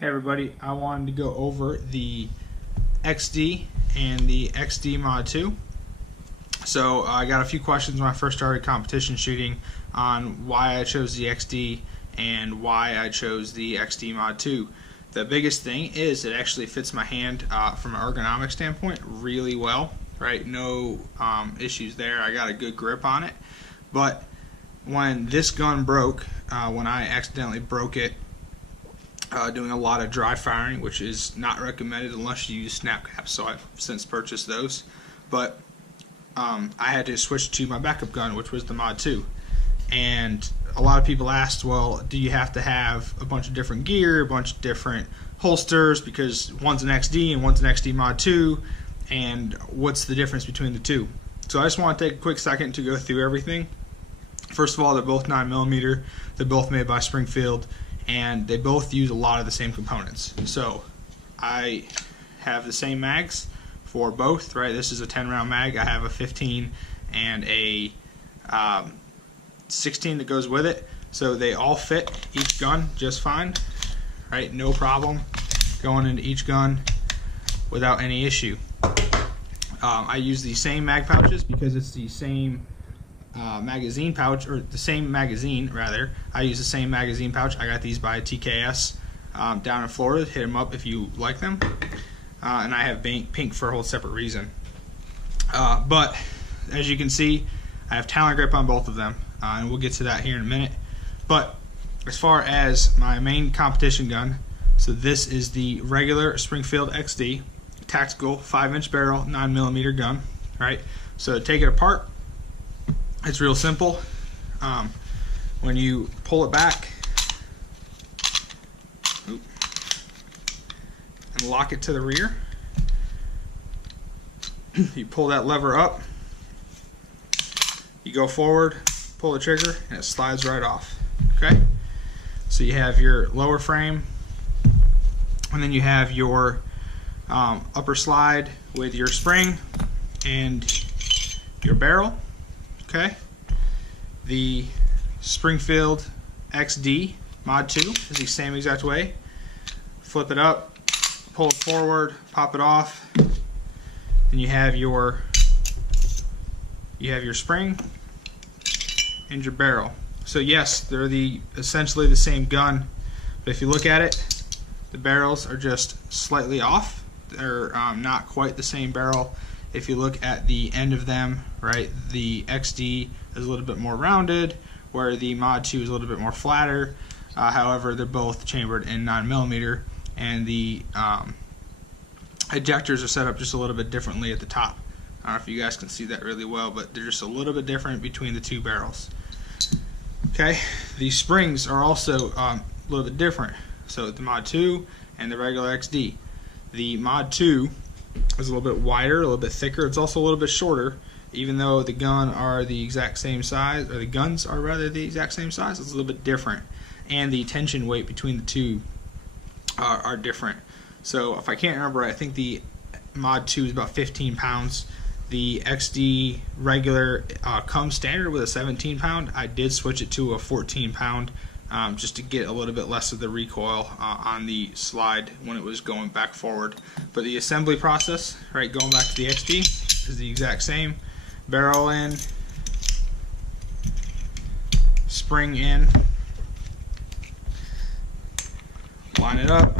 Hey everybody, I wanted to go over the XD and the XD Mod 2. So I got a few questions when I first started competition shooting on why I chose the XD and why I chose the XD Mod 2. The biggest thing is it actually fits my hand from an ergonomic standpoint really well, right? No issues there. I got a good grip on it. But when this gun broke, when I accidentally broke it, doing a lot of dry firing, which is not recommended unless you use snap caps, so I've since purchased those. But I had to switch to my backup gun, which was the Mod 2. And a lot of people asked, well, do you have to have a bunch of different gear, a bunch of different holsters, because one's an XD and one's an XD Mod 2, and what's the difference between the two? So I just want to take a quick second to go through everything. First of all, they're both 9mm, they're both made by Springfield, and they both use a lot of the same components. So I have the same mags for both, right? This is a 10-round mag. I have a 15 and a 16 that goes with it. So they all fit each gun just fine, right? No problem going into each gun without any issue. I use the same mag pouches because it's the same magazine pouch, or the same magazine rather. I use the same magazine pouch. I got these by TKS down in Florida. Hit them up if you like them. And I have pink for a whole separate reason. But as you can see, I have Talon grip on both of them, and we'll get to that here in a minute. But as far as my main competition gun, so this is the regular Springfield XD tactical 5-inch barrel 9mm gun, right? So to take it apart, it's real simple. When you pull it back and lock it to the rear, you pull that lever up, you go forward, pull the trigger, and it slides right off. Okay? So you have your lower frame, and then you have your upper slide with your spring and your barrel. Okay, the Springfield XD Mod 2 is the same exact way. Flip it up, pull it forward, pop it off, and you have your spring and your barrel. So yes, they're essentially the same gun, but if you look at it, the barrels are just slightly off. They're not quite the same barrel. If you look at the end of them, right, the XD is a little bit more rounded, where the Mod 2 is a little bit more flatter. However, they're both chambered in 9mm, and the ejectors are set up just a little bit differently at the top. I don't know if you guys can see that really well, but they're just a little bit different between the two barrels. Okay, the springs are also a little bit different. So the Mod 2 and the regular XD. The Mod 2 is a little bit wider, a little bit thicker. It's also a little bit shorter, even though the guns are the exact same size, or the guns are rather the exact same size. It's a little bit different, and the tension weight between the two are different. So if I can't remember, I think the Mod 2 is about 15 pounds. The XD regular comes standard with a 17 pound. I did switch it to a 14 pound just to get a little bit less of the recoil on the slide when it was going back forward. But the assembly process, right, going back to the XD, is the exact same. Barrel in, spring in, line it up,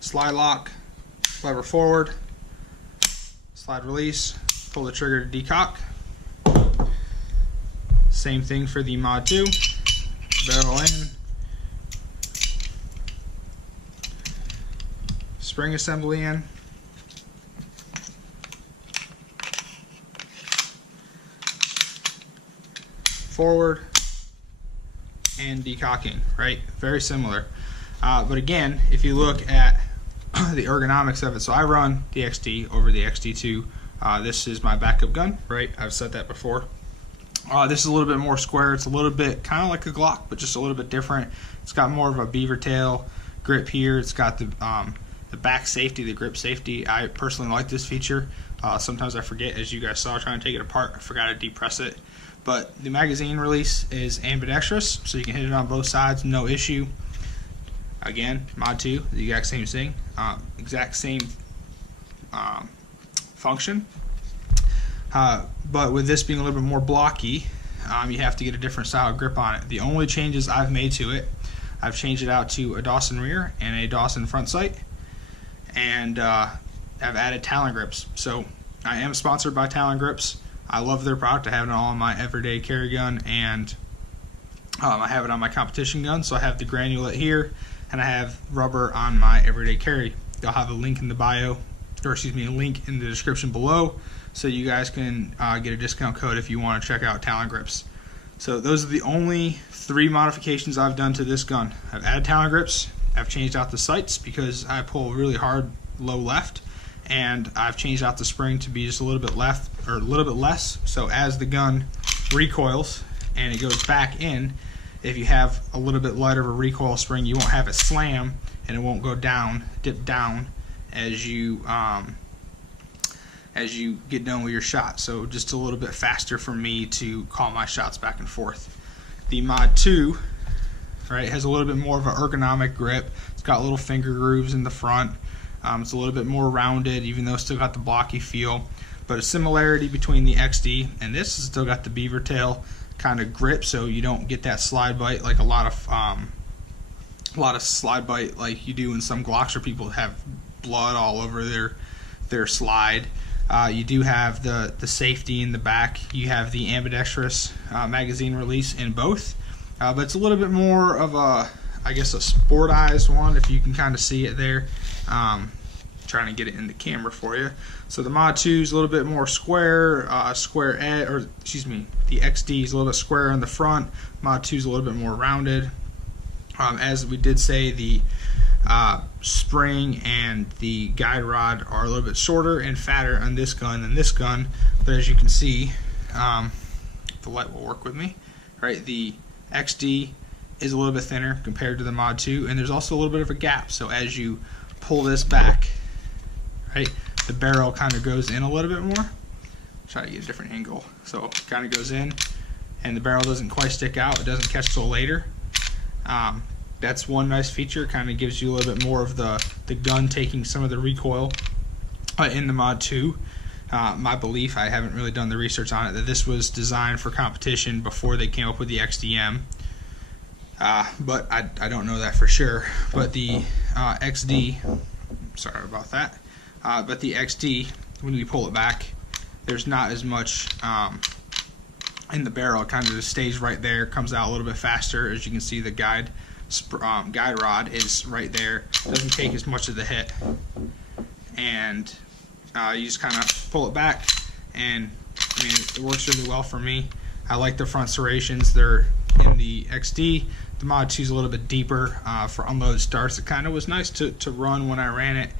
slide lock, lever forward, slide release, pull the trigger to decock. Same thing for the Mod 2. Barrel in, spring assembly in, forward, and decocking, right? Very similar. But again, if you look at the ergonomics of it, so I run the XD over the XD2. This is my backup gun, right? I've said that before. This is a little bit more square. It's a little bit kind of like a Glock, but just a little bit different. It's got more of a beaver tail grip here. It's got the back safety, the grip safety. I personally like this feature. Sometimes I forget, as you guys saw trying to take it apart, I forgot to depress it. but the magazine release is ambidextrous, so you can hit it on both sides, no issue. Again, Mod 2, the exact same thing, function. But with this being a little bit more blocky, you have to get a different style of grip on it. The only changes I've made to it, I've changed it out to a Dawson rear and a Dawson front sight, and I've added Talon grips. So I am sponsored by Talon grips. I love their product. I have it all on my everyday carry gun, and I have it on my competition gun. So I have the granulate here, and I have rubber on my everyday carry. I'll have a link in the bio, or excuse me, a link in the description below, so you guys can get a discount code if you want to check out Talon grips. So those are the only 3 modifications I've done to this gun. I've added Talon grips, I've changed out the sights because I pull really hard low left, and I've changed out the spring to be just a little bit left, or a little bit less, so as the gun recoils and it goes back in, if you have a little bit lighter of a recoil spring, you won't have it slam and it won't go down, dip down as you get done with your shot. So just a little bit faster for me to call my shots back and forth. The Mod 2, right, has a little bit more of an ergonomic grip. It's got little finger grooves in the front. It's a little bit more rounded, even though it's still got the blocky feel. But a similarity between the XD and this is still got the beaver tail kind of grip, so you don't get that slide bite like a lot of slide bite like you do in some Glocks, where people have blood all over their slide. You do have the safety in the back. You have the ambidextrous magazine release in both, but it's a little bit more of a, I guess, a sportized one, if you can kind of see it there. Trying to get it in the camera for you. So the Mod 2 is a little bit more square, or excuse me, the XD is a little bit square in the front. Mod 2 is a little bit more rounded. As we did say, the spring and the guide rod are a little bit shorter and fatter on this gun than this gun, but as you can see, the light will work with me, right? The XD is a little bit thinner compared to the Mod 2, and there's also a little bit of a gap, so as you pull this back, right, the barrel kind of goes in a little bit more. Try to get a different angle. So it kind of goes in, and the barrel doesn't quite stick out. It doesn't catch till later. That's one nice feature. Kind of gives you a little bit more of the gun taking some of the recoil in the Mod 2. My belief, I haven't really done the research on it, that this was designed for competition before they came up with the XDM. But I don't know that for sure. But the XD, sorry about that, but the XD, when you pull it back, there's not as much in the barrel. It kind of just stays right there, comes out a little bit faster. As you can see, the guide rod is right there. Doesn't take as much of the hit, and you just kind of pull it back, and I mean, it works really well for me. I like the front serrations. They're in the XD. The Mod 2 is a little bit deeper for unloaded starts. It kind of was nice to run when I ran it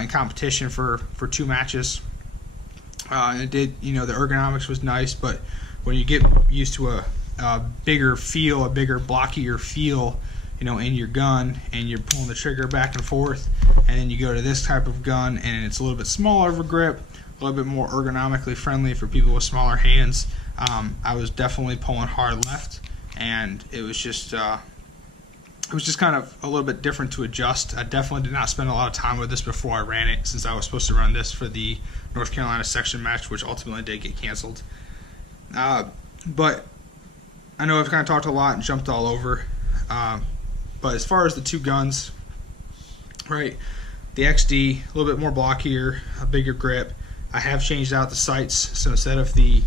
in competition for 2 matches. And it did, you know, the ergonomics was nice, but when you get used to a bigger feel, a bigger blockier feel, you know, in your gun, and you're pulling the trigger back and forth, and then you go to this type of gun and it's a little bit smaller of a grip, a little bit more ergonomically friendly for people with smaller hands. I was definitely pulling hard left, and it was just kind of a little bit different to adjust. I definitely did not spend a lot of time with this before I ran it, since I was supposed to run this for the North Carolina section match, which ultimately did get canceled. But I know I've kind of talked a lot and jumped all over. But as far as the 2 guns, right, the XD, a little bit more blockier, a bigger grip. I have changed out the sights, so instead of the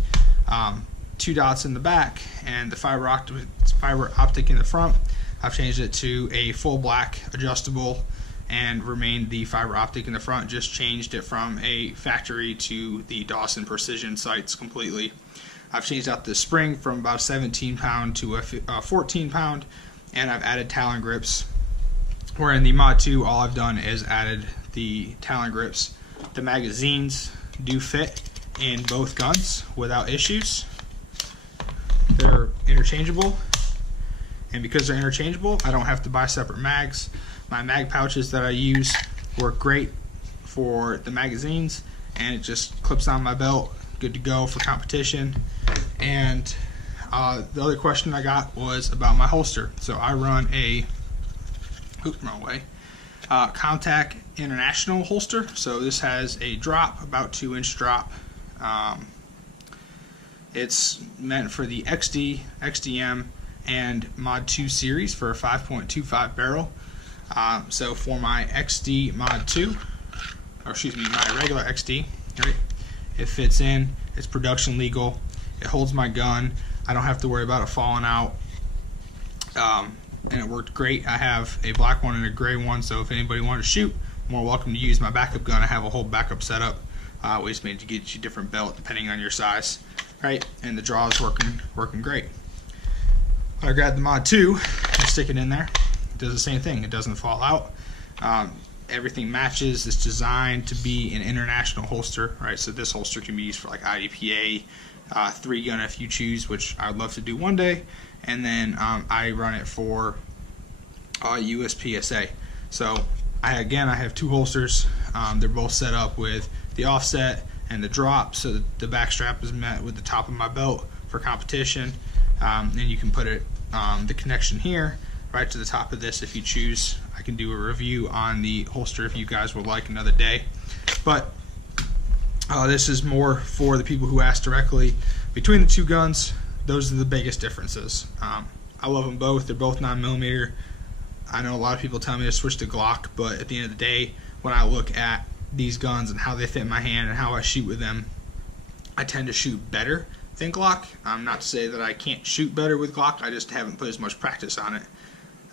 2 dots in the back and the fiber optic in the front, I've changed it to a full black adjustable and remained the fiber optic in the front. Just changed it from a factory to the Dawson precision sights completely. I've changed out the spring from about 17 pound to a 14 pound, and I've added Talon grips, where in the Mod 2 all I've done is added the Talon grips. The magazines do fit in both guns without issues. They're interchangeable, and because they're interchangeable, I don't have to buy separate mags. My mag pouches that I use work great for the magazines, and it just clips on my belt, good to go for competition. And The other question I got was about my holster. So I run a CompTac International holster. So this has a drop, about 2-inch drop. It's meant for the XD, XDM, and Mod 2 series for a 5.25 barrel. So for my XD Mod 2, or excuse me, my regular XD, right, it fits in, it's production legal, it holds my gun, I don't have to worry about it falling out, and it worked great. I have a black one and a gray one, so if anybody wanted to shoot, more welcome to use my backup gun. I have a whole backup setup. We just made to get you a different belt depending on your size, right? And the draw is working great. I grabbed the Mod 2 and stick it in there. It does the same thing. It doesn't fall out. Everything matches. It's designed to be an international holster, right? So this holster can be used for like IDPA, 3-gun if you choose, which I would love to do one day. And then I run it for USPSA. So I have 2 holsters. They're both set up with the offset and the drop, so that the back strap is met with the top of my belt for competition. And you can put it the connection here right to the top of this if you choose. I can do a review on the holster if you guys would like another day, but this is more for the people who ask directly. Between the 2 guns, those are the biggest differences. I love them both. They're both 9mm. I know a lot of people tell me to switch to Glock, but at the end of the day, when I look at these guns and how they fit in my hand and how I shoot with them, I tend to shoot better than Glock. Not to say that I can't shoot better with Glock, I just haven't put as much practice on it.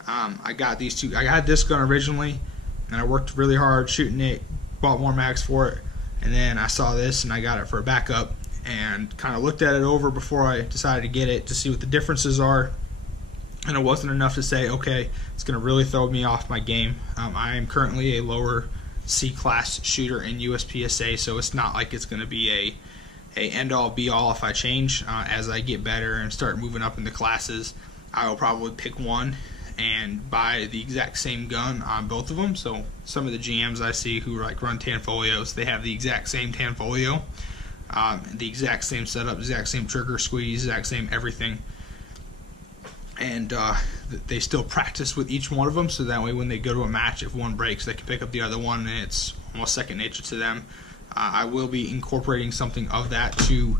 I got these 2. I had this gun originally, and I worked really hard shooting it, bought more mags for it, and then I saw this and I got it for a backup, and kind of looked at it over before I decided to get it to see what the differences are. And it wasn't enough to say, okay, it's going to really throw me off my game. I am currently a lower C-class shooter in USPSA, so it's not like it's going to be a end-all be-all if I change. As I get better and start moving up in the classes, I will probably pick one and buy the exact same gun on both of them. So some of the GMs I see who like run Tanfolios, they have the exact same Tanfolio, the exact same setup, exact same trigger squeeze, exact same everything. And they still practice with each one of them, so that way when they go to a match, if one breaks, they can pick up the other one, and it's almost second nature to them. I will be incorporating something of that to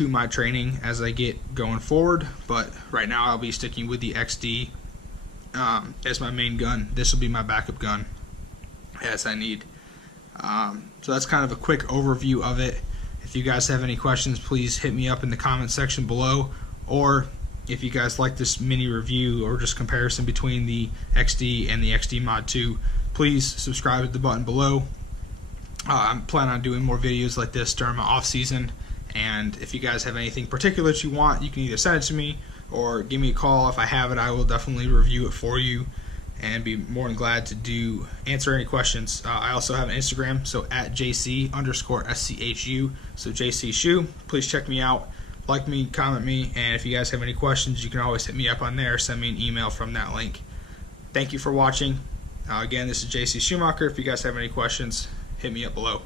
my training as I get going forward, but right now I'll be sticking with the XD as my main gun. This will be my backup gun as I need. So that's kind of a quick overview of it. If you guys have any questions, please hit me up in the comment section below, or if you guys like this mini review or just comparison between the XD and the XD Mod 2, please subscribe at the button below. I'm planning on doing more videos like this during my off season, and if you guys have anything particular that you want, you can either send it to me or give me a call. If I have it, I will definitely review it for you and be more than glad to answer any questions. I also have an Instagram, so at JC_SCHU, so JC Shoe. Please check me out. Like me, comment me, and if you guys have any questions, you can always hit me up on there, send me an email from that link. Thank you for watching. Again, this is JC Schumacher. If you guys have any questions, hit me up below.